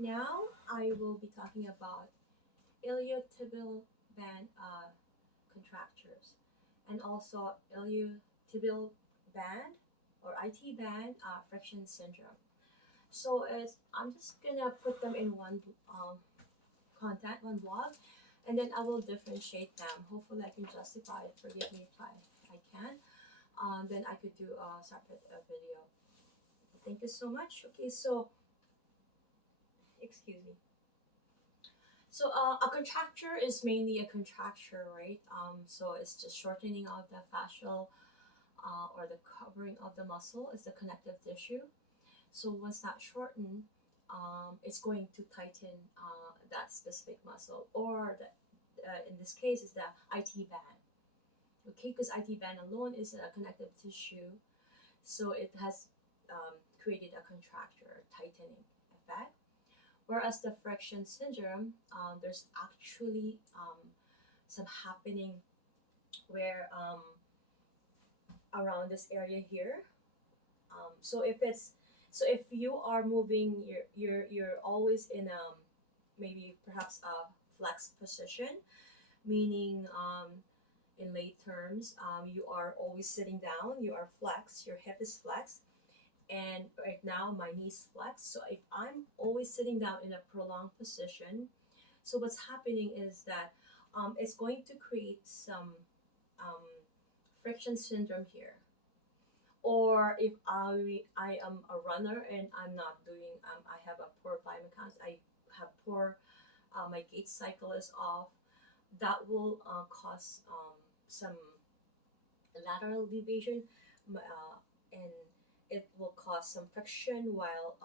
Now I will be talking about Ilio Tibial band contractures and also Ilio Tibial band or IT band friction syndrome. So I'm just gonna put them in one content, one blog, and then I will differentiate them. Hopefully, I can justify it. Forgive me if I can. Then I could do a separate video. Thank you so much. Okay, so excuse me. So a contracture is mainly a contracture, right? So it's just shortening of the fascial or the covering of the muscle is the connective tissue. So once that shortened, it's going to tighten that specific muscle, or in this case is the IT band. Okay, because IT band alone is a connective tissue, so it has created a contracture tightening effect. Whereas the friction syndrome, there's actually some happening where around this area here. So if you are moving, you're always in maybe perhaps a flex position, meaning in lay terms, you are always sitting down, you are flexed, your hip is flexed, and right now my knees flexed. So if I'm always sitting down in a prolonged position, so what's happening is that it's going to create some um, friction syndrome here. Or if I am a runner and I'm not doing, I have a poor biomechanics, I have poor, my gait cycle is off, that will cause some lateral deviation, and it will cause some friction while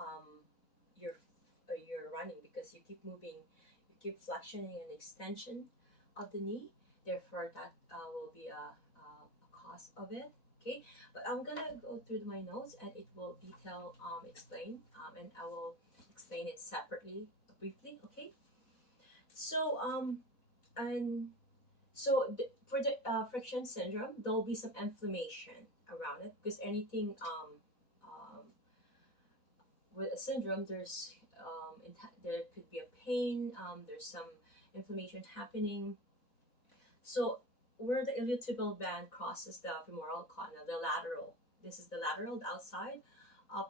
you're running, because you keep moving, you keep flexioning and extension of the knee. Therefore, that will be a cause of it. Okay, but I'm gonna go through my notes and it will detail explain, and I will explain it separately briefly. Okay, so and so for the friction syndrome, there will be some inflammation around it, because anything with a syndrome, there could be a pain. There's some inflammation happening. So where the iliotibial band crosses the femoral condyle, the lateral. This is the lateral, the outside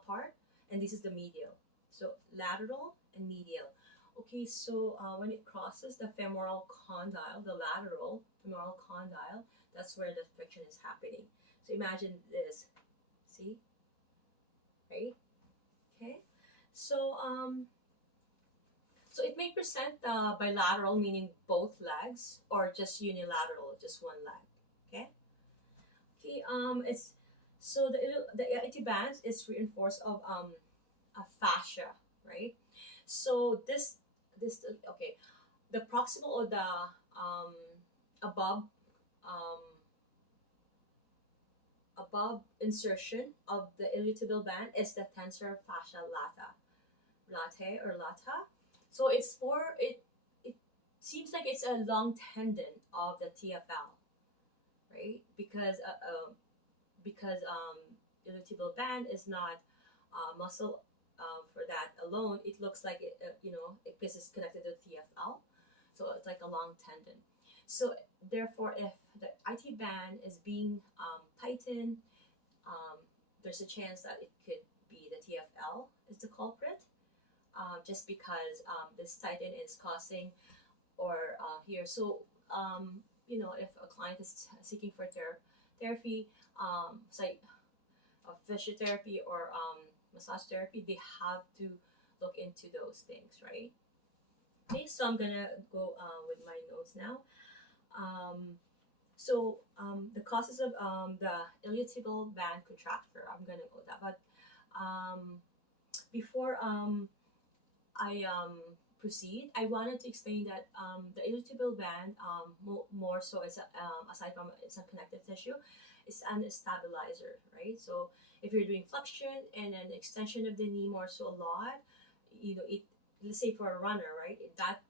part, and this is the medial. So lateral and medial. Okay, so when it crosses the femoral condyle, the lateral femoral condyle, that's where the friction is happening. So imagine this. See, right? Okay. So so it may present bilateral, meaning both legs, or just unilateral, just one leg. Okay. Okay. It's so the IT bands is reinforced of a fascia, right? So this okay, the proximal or the above um, above insertion of the iliotibial band is the tensor fascia latae or lata. So it's more it seems like it's a long tendon of the TFL, right? Because iliotibial band is not muscle for that alone. It looks like it, because it's connected to TFL, so it's like a long tendon. So therefore, if the IT band is being tightened, um, there's a chance that it could be the TFL is the culprit, just because this tighten is causing or here. So if a client is seeking for therapy, say physiotherapy or massage therapy, they have to look into those things, right? Okay, so I'm gonna go with my notes now. The causes of the iliotibial band contracture, I'm gonna go that. But before I proceed, I wanted to explain that the iliotibial band, more so as aside from it's a connective tissue, it's an stabilizer, right? So if you're doing flexion and an extension of the knee more so a lot, it, let's say for a runner, right? That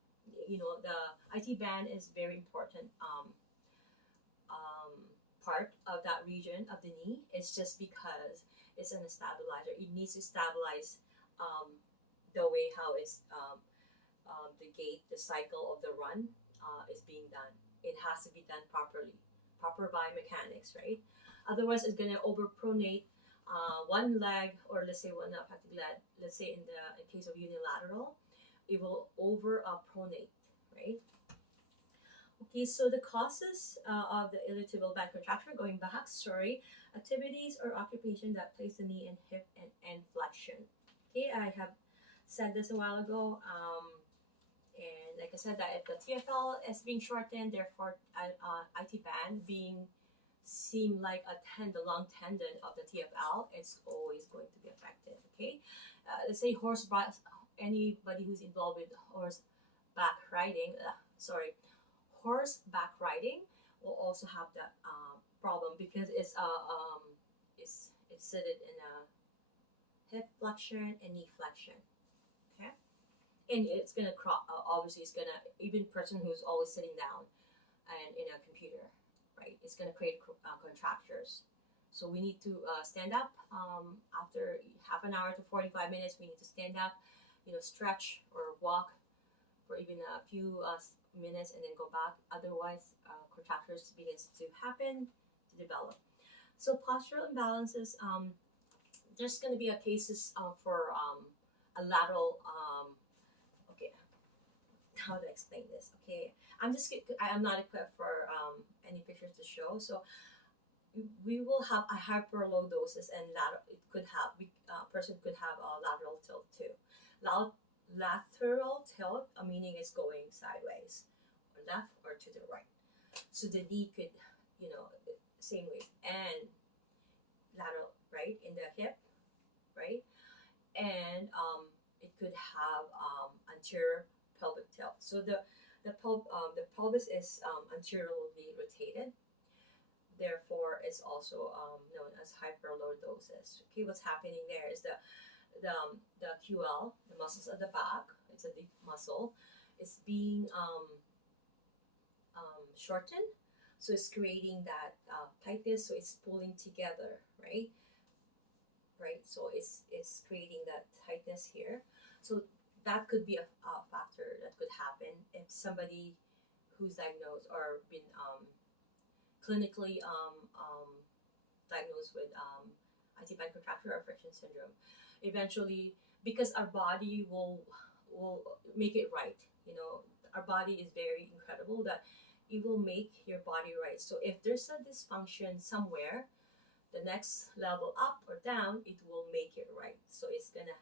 the IT band is very important um, part of that region of the knee. It's just because it's an stabilizer. It needs to stabilize um, the way how it's the gait, the cycle of the run is being done. It has to be done properly, proper biomechanics, right? Otherwise, it's gonna overpronate one leg, or let's say one affected leg. Let's say in case of unilateral, it will over pronate, right? Okay, so the causes of the iliotibial band contracture, going back, sorry, activities or occupation that place the knee in hip and flexion. Okay, I have said this a while ago, and like I said, that if the TFL is being shortened, therefore IT band being seem like the long tendon of the TFL, it's always going to be affected. Okay, let's say anybody who's involved with horseback riding, horseback riding will also have that problem because it's seated in a hip flexion and knee flexion. Okay, and it's gonna obviously it's gonna, even person who's always sitting down and in a computer, right? It's gonna create contractures. So we need to stand up after half an hour to 45 minutes. We need to stand up, stretch or walk for even a few minutes and then go back. Otherwise, contractures begins to happen, to develop. So postural imbalances, there's going to be a cases for a lateral. Okay, how to explain this? Okay, I'm not equipped for any pictures to show. So we will have a hyperlordosis, and it could have person could have a lateral tilt too. Lateral tilt, meaning it's going sideways, or left or to the right. So the knee could, same way, and lateral, right, in the hip, right, and it could have anterior pelvic tilt. So the pelvis is anteriorly rotated. Therefore, it's also known as hyperlordosis. Okay, what's happening there is the QL, the muscles at the back, it's a deep muscle, is being shortened. So it's creating that tightness. So it's pulling together, right? Right. So it's creating that tightness here. So that could be a factor that could happen if somebody who's diagnosed or been clinically diagnosed with IT band contracture or friction syndrome. Eventually, because our body will make it right. Our body is very incredible that it will make your body right. So if there's a dysfunction somewhere, the next level up or down, it will make it right. So it's gonna,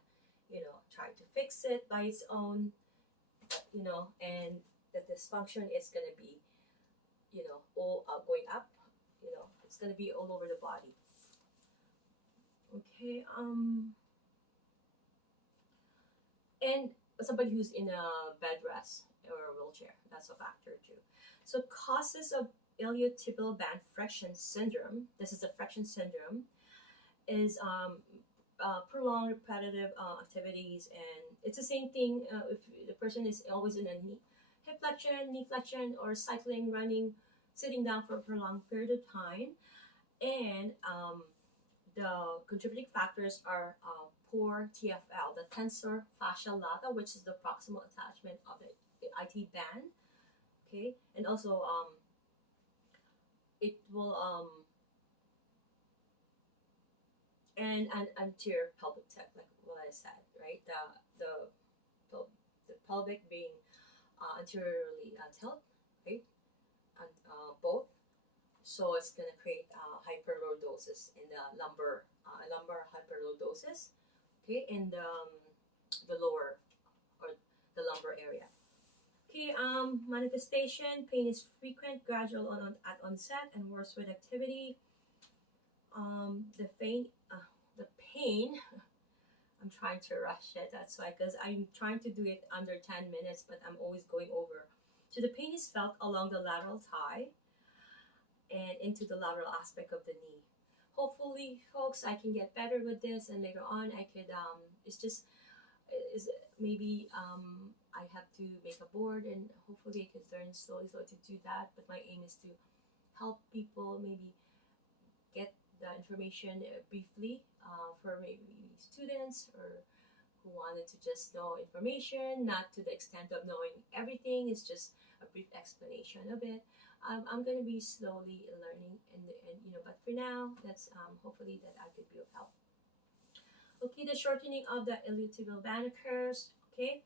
try to fix it by its own, and the dysfunction is gonna be, all going up. It's gonna be all over the body. Okay. And somebody who's in a bed rest or a wheelchair, that's a factor too. So causes of iliotibial band friction syndrome, this is a friction syndrome, is prolonged repetitive activities, and it's the same thing if the person is always in a hip flexion, knee flexion, or cycling, running, sitting down for a prolonged period of time. And the contributing factors are poor TFL, the tensor fascia lata, which is the proximal attachment of the IT band. Okay, and also it will and an anterior pelvic tilt, like what I said, right? The pelvic being anteriorly tilt, right? And both. So it's gonna create hyperlordosis in the lumbar hyperlordosis, okay, in the lower or the lumbar area. Okay, manifestation, pain is frequent, gradual at onset, and worse with activity. The pain, I'm trying to rush it, that's why, because I'm trying to do it under 10 minutes, but I'm always going over. So the pain is felt along the lateral thigh and into the lateral aspect of the knee. Hopefully, folks, I can get better with this, and later on I could, maybe I have to make a board, and hopefully I could learn slowly to do that. But my aim is to help people maybe get the information briefly for maybe students or who wanted to just know information, not to the extent of knowing everything. It's just a brief explanation of it. I'm going to be slowly learning, and but for now, that's hopefully that I could be of help. Okay, the shortening of the iliotibial band occurs. Okay,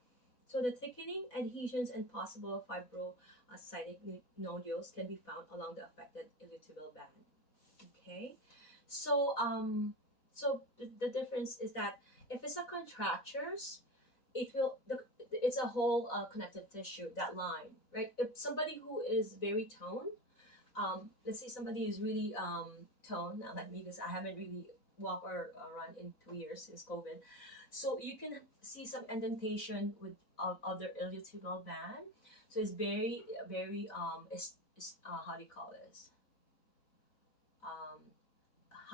so the thickening, adhesions, and possible fibrocytic nodules can be found along the affected iliotibial band. Okay, so the difference is that if it's a contractures, it's a whole connective tissue, that line, right? If somebody who is very toned, let's say somebody is really toned, not like me because I haven't really walked or run in 2 years since COVID. So you can see some indentation of their iliotibial band. So it's very, very, how do you call this?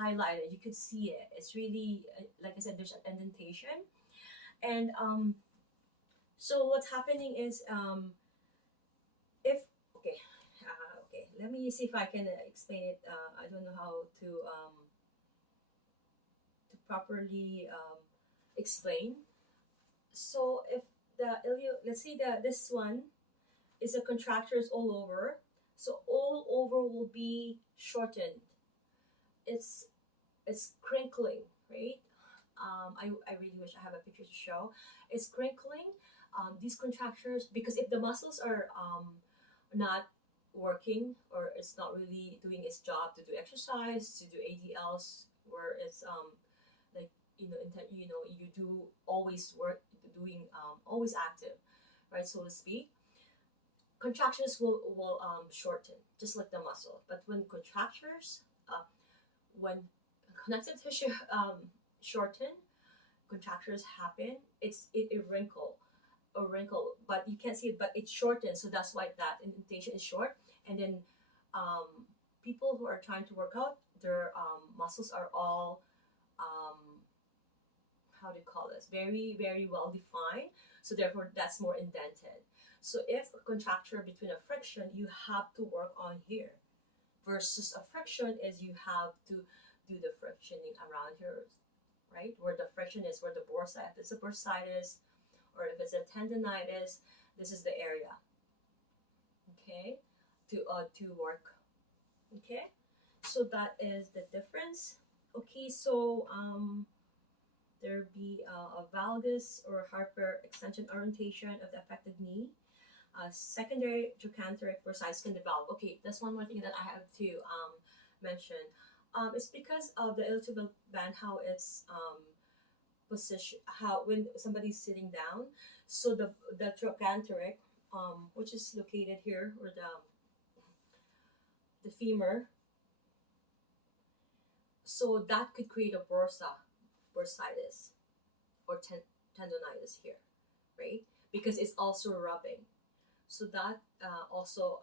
Highlighted. You could see it. It's really, like I said, there's an indentation. And so what's happening is, if, okay, okay, let me see if I can explain it. I don't know how to properly explain. So if the let's see this one is a contractures all over. So all over will be shortened. It's crinkling, right? I really wish I have a picture to show. It's crinkling. These contractures, because if the muscles are not working, or it's not really doing its job to do exercise, to do ADLs, where it's like you do always work, doing always active, right, so to speak. Contractures will shorten just like the muscle. But when contractures, when connective tissue shorten, contractures happen. It wrinkle, but you can't see it, but it shortens. So that's why that indentation is short. And then people who are trying to work out, their muscles are all how do you call this? Very, very well defined. So therefore, that's more indented. So if a contracture between a friction, you have to work on here, versus a friction is you have to do the frictioning around here, right? Where the friction is, where the bursa, if it's a bursitis or if it's a tendonitis, this is the area, okay, to work, okay? So that is the difference. Okay, so there be a valgus or hyperextension orientation of the affected knee. Secondary trochanteric bursitis can develop. Okay, that's one more thing that I have to mention. It's because of the iliotibial band, how it's position, how when somebody's sitting down. So the trochanteric, which is located here, or the femur. So that could create a bursitis, or tendonitis here, right? Because it's also rubbing. So that also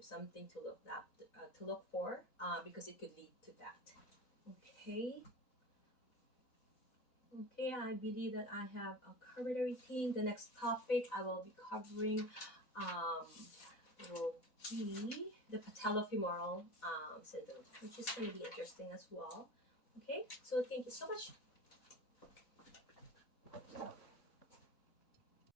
something to look for, because it could lead to that. Okay. Okay, I believe that I have covered everything. The next topic I will be covering will be the patellofemoral syndrome, which is going to be interesting as well. Okay, so thank you so much.